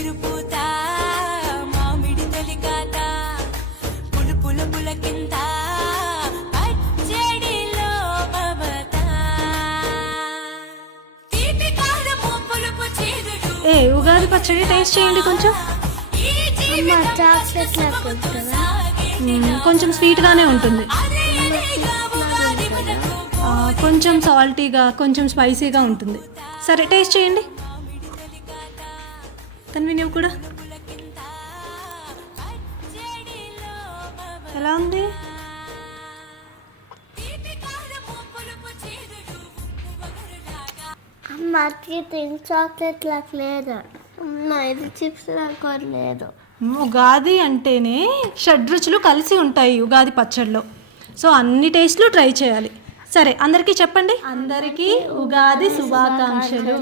చిగురుపూత మామిడి తొలికాత పులుపుల పులకింత పచ్చడిలో మమత తీపి కారము పులుపు చేదుడు ఏ ఉగాది పచ్చడి టేస్ట్ చేయండి కొంచెం. చాక్లెట్ లాగా ఉంటుందా? కొంచెం స్వీట్గానే ఉంటుంది, కొంచెం సాల్టీగా కొంచెం స్పైసీగా ఉంటుంది. సరే టేస్ట్ చేయండి. తన్వి నువ్వు కూడా ఎలా ఉంది? అమ్మకి పింక్ చాక్లెట్ లాగా లేదు అమ్మ, ఇది చిప్స్ లాగా లేదు. ఉగాది అంటేనే షడ్రుచులు కలిసి ఉంటాయి ఉగాది పచ్చడిలో. సో అన్ని టేస్ట్లు ట్రై చేయాలి. సరే అందరికీ చెప్పండి. అందరికీ ఉగాది శుభాకాంక్షలు.